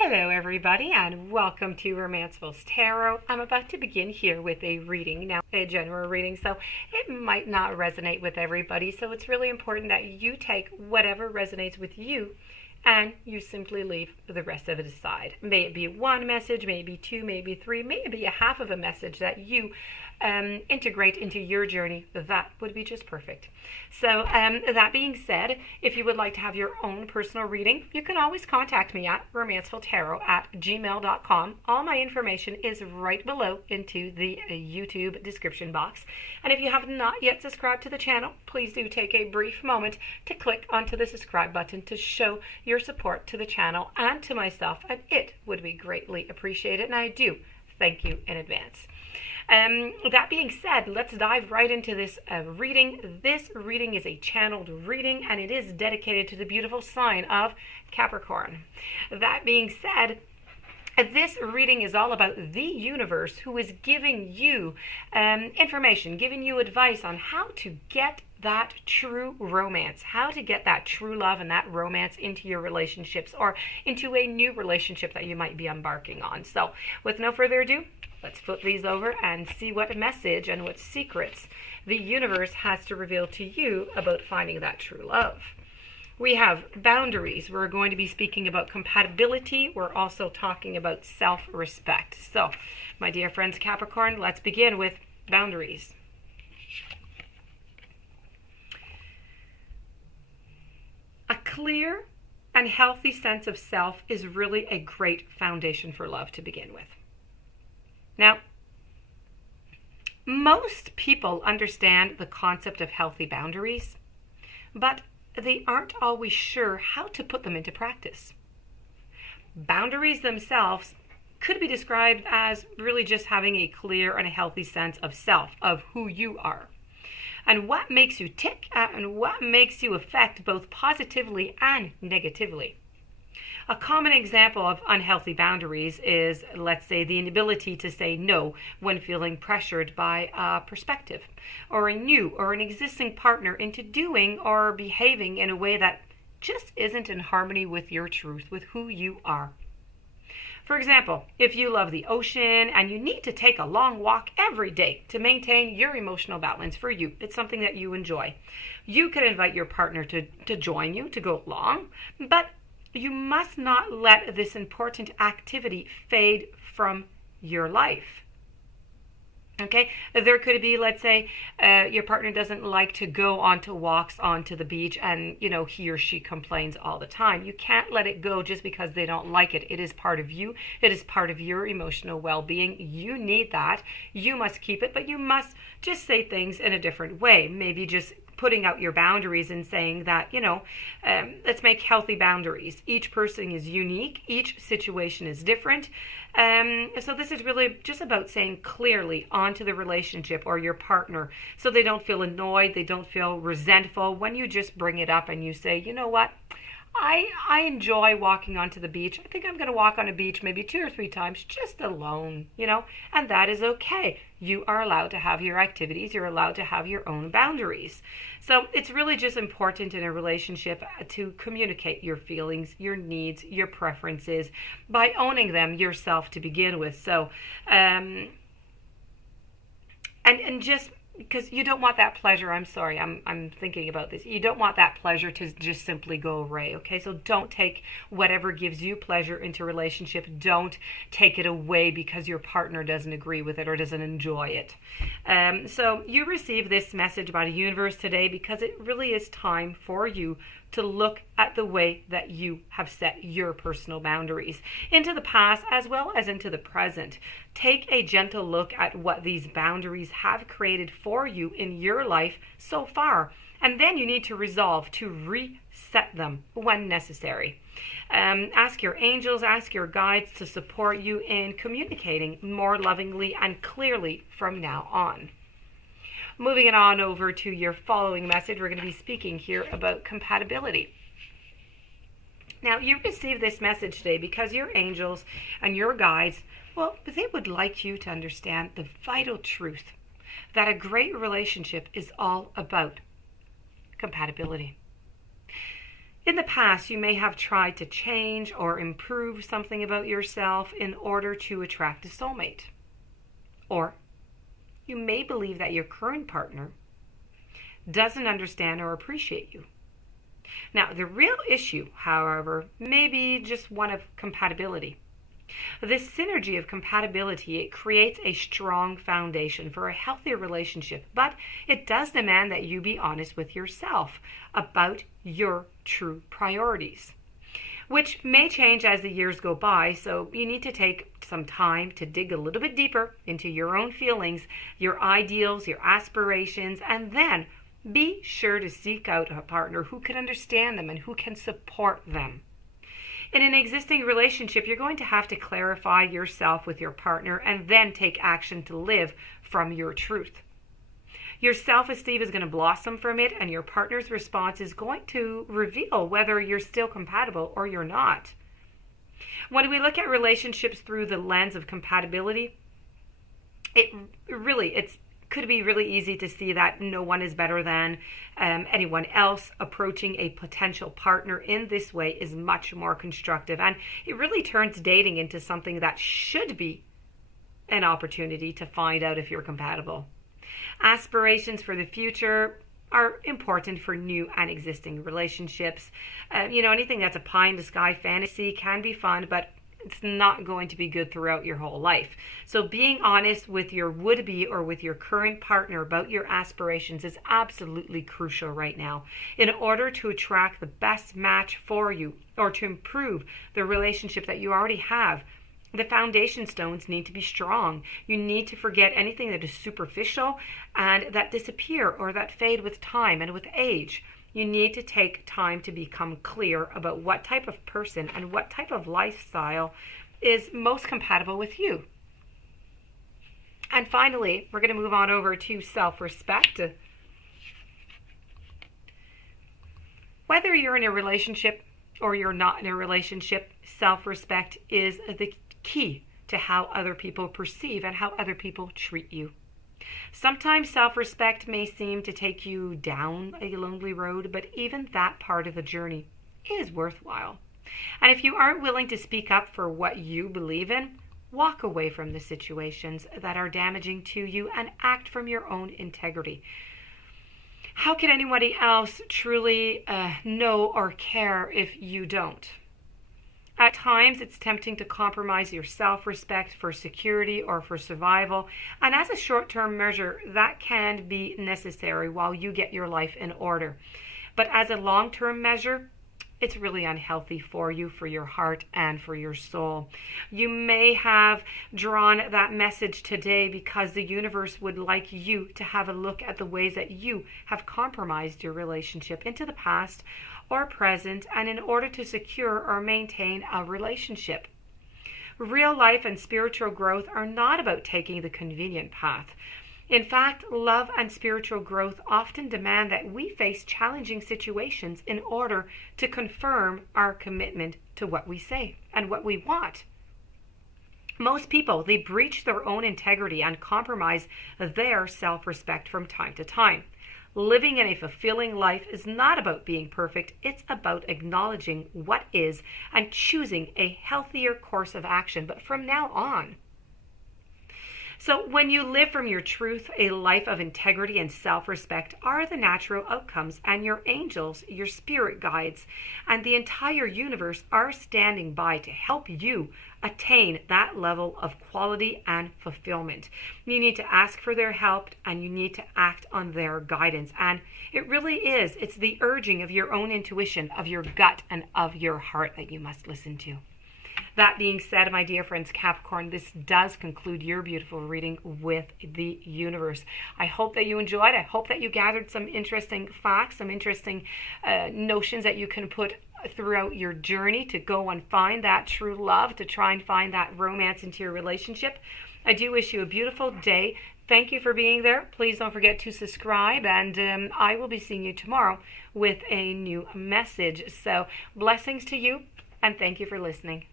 Hello everybody and welcome to Romanceful's Tarot. I'm about to begin here with a reading, now a general reading, so it might not resonate with everybody, so it's really important that you take whatever resonates with you and you simply leave the rest of it aside. May it be one message, maybe two, maybe three, maybe a half of a message that you integrate into your journey. That would be just perfect. So that being said, if you would like to have your own personal reading, you can always contact me at romancefultarot@gmail.com. All my information is right below into the YouTube description box. And if you have not yet subscribed to the channel, please do take a brief moment to click onto the subscribe button to show your support to the channel and to myself, and it would be greatly appreciated, and I do thank you in advance. That being said, let's dive right into this reading. This reading is a channeled reading, and it is dedicated to the beautiful sign of Capricorn. That being said, this reading is all about the universe, who is giving you information, giving you advice on how to get that true romance, how to get that true love and that romance into your relationships or into a new relationship that you might be embarking on. So with no further ado, let's flip these over and see what message and what secrets the universe has to reveal to you about finding that true love. We have boundaries. We're going to be speaking about compatibility. We're also talking about self-respect. So, my dear friends Capricorn, let's begin with boundaries. A clear and healthy sense of self is really a great foundation for love to begin with. Now, most people understand the concept of healthy boundaries, but they aren't always sure how to put them into practice. Boundaries themselves could be described as really just having a clear and a healthy sense of self, of who you are, and what makes you tick and what makes you affect both positively and negatively. A common example of unhealthy boundaries is, let's say, the inability to say no when feeling pressured by a perspective or a new or an existing partner into doing or behaving in a way that just isn't in harmony with your truth, with who you are. For example, if you love the ocean and you need to take a long walk every day to maintain your emotional balance for you, it's something that you enjoy. You could invite your partner to join you, to go along, but you must not let this important activity fade from your life. Okay, there could be, let's say, your partner doesn't like to go onto walks onto the beach and, he or she complains all the time. You can't let it go just because they don't like it. It is part of you. It is part of your emotional well-being. You need that. You must keep it, but you must just say things in a different way. Maybe just putting out your boundaries and saying that, let's make healthy boundaries. Each person is unique. Each situation is different. So this is really just about saying clearly onto the relationship or your partner so they don't feel annoyed, they don't feel resentful when you just bring it up and you say, you know what? I enjoy walking onto the beach. I think I'm going to walk on a beach maybe 2 or 3 times just alone, and that is okay. You are allowed to have your activities. You're allowed to have your own boundaries. So it's really just important in a relationship to communicate your feelings, your needs, your preferences by owning them yourself to begin with. So, and just because you don't want that pleasure, I'm thinking about this. You don't want that pleasure to just simply go away, okay? So don't take whatever gives you pleasure into a relationship. Don't take it away because your partner doesn't agree with it or doesn't enjoy it. So you receive this message by the universe today because it really is time for you to look at the way that you have set your personal boundaries into the past as well as into the present. Take a gentle look at what these boundaries have created for you in your life so far, and then you need to resolve to reset them when necessary. Ask your angels, ask your guides to support you in communicating more lovingly and clearly from now on. Moving it on over to your following message, we're going to be speaking here about compatibility. Now, you received this message today because your angels and your guides, they would like you to understand the vital truth that a great relationship is all about compatibility. In the past, you may have tried to change or improve something about yourself in order to attract a soulmate. Or you may believe that your current partner doesn't understand or appreciate you. Now, the real issue, however, may be just one of compatibility. This synergy of compatibility, it creates a strong foundation for a healthier relationship, but it does demand that you be honest with yourself about your true priorities, which may change as the years go by, so you need to take some time to dig a little bit deeper into your own feelings, your ideals, your aspirations, and then be sure to seek out a partner who can understand them and who can support them. In an existing relationship, you're going to have to clarify yourself with your partner and then take action to live from your truth. Your self-esteem is going to blossom from it, and your partner's response is going to reveal whether you're still compatible or you're not. When we look at relationships through the lens of compatibility, it could be really easy to see that no one is better than anyone else. Approaching a potential partner in this way is much more constructive, and it really turns dating into something that should be an opportunity to find out if you're compatible. Aspirations for the future are important for new and existing relationships. Anything that's a pie in the sky fantasy can be fun, but it's not going to be good throughout your whole life. So being honest with your would-be or with your current partner about your aspirations is absolutely crucial right now. In order to attract the best match for you or to improve the relationship that you already have, the foundation stones need to be strong. You need to forget anything that is superficial and that disappear or that fade with time and with age. You need to take time to become clear about what type of person and what type of lifestyle is most compatible with you. And finally, we're going to move on over to self-respect. Whether you're in a relationship or you're not in a relationship, self-respect is the key to how other people perceive and how other people treat you. Sometimes self-respect may seem to take you down a lonely road, but even that part of the journey is worthwhile. And if you aren't willing to speak up for what you believe in, walk away from the situations that are damaging to you and act from your own integrity. How can anybody else truly know or care if you don't? At times, it's tempting to compromise your self-respect for security or for survival, and as a short-term measure, that can be necessary while you get your life in order. But as a long-term measure, it's really unhealthy for you, for your heart, and for your soul. You may have drawn that message today because the universe would like you to have a look at the ways that you have compromised your relationship into the past or present, and in order to secure or maintain a relationship. Real life and spiritual growth are not about taking the convenient path. In fact, love and spiritual growth often demand that we face challenging situations in order to confirm our commitment to what we say and what we want. Most people, they breach their own integrity and compromise their self-respect from time to time. Living in a fulfilling life is not about being perfect. It's about acknowledging what is and choosing a healthier course of action, but from now on. So when you live from your truth, a life of integrity and self-respect are the natural outcomes, and your angels, your spirit guides, and the entire universe are standing by to help you attain that level of quality and fulfillment. You need to ask for their help, and you need to act on their guidance. And it really is, it's the urging of your own intuition, of your gut, and of your heart that you must listen to. That being said, my dear friends, Capricorn, this does conclude your beautiful reading with the universe. I hope that you enjoyed. I hope that you gathered some interesting facts, some interesting notions that you can put throughout your journey to go and find that true love, to try and find that romance into your relationship. I do wish you a beautiful day. Thank you for being there. Please don't forget to subscribe, and I will be seeing you tomorrow with a new message. So blessings to you, and thank you for listening.